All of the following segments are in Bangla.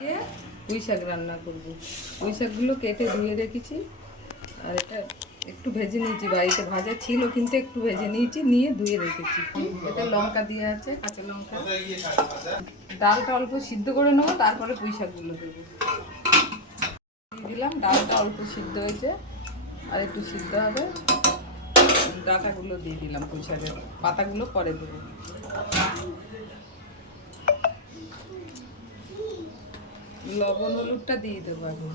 পুঁই শাক রান্না করবো। পুঁই শাকগুলো কেটে ধুয়ে রেখেছি, আর এটা একটু ভেজে নিয়েছি, বাড়িতে ভাজা ছিল কিন্তু একটু ভেজে নিয়েছি, নিয়ে ধুয়ে রেখেছি। এতে লঙ্কা দিয়ে আছে, কাঁচা লঙ্কা। ডালটা অল্প সিদ্ধ করে নেবো, তারপরে পুঁই শাকগুলো দেবো। দিয়ে দিলাম, ডালটা অল্প সিদ্ধ হয়েছে, আর একটু সিদ্ধ হবে। ডাঁটাগুলো দিয়ে দিলাম, পুঁই শাকের পাতাগুলো পরে দেবো। লবণ হলুদটা দিয়ে দেবো এখন।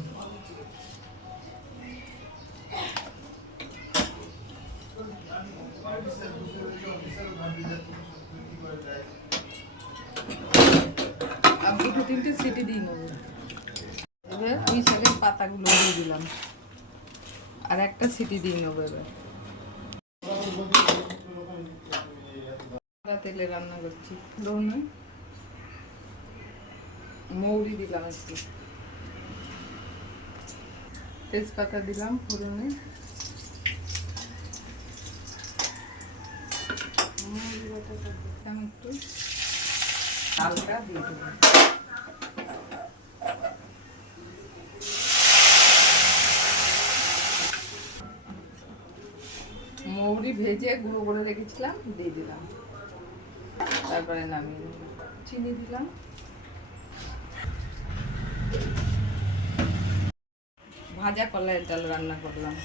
আর দুটো তিনটে সিটি দিয়ে নেবো। এবার পুঁই শাকের পাতাগুলো দিয়ে দিলাম, আর একটা সিটি দিয়ে নেবো। এবার তেলে রান্না করছি। ধরুন, মৌরি দিলাম, একটু তেজপাতা দিলাম ফোড়নে, একটু হালকা দিয়ে দেবো। মৌরি ভেজে গুঁড়ো করে রেখেছিলাম, দিয়ে দিলাম। তারপরে নামিয়ে দিলাম, চিনি দিলাম। ভাজা কলাইয়ের ডাল রান্না করলাম।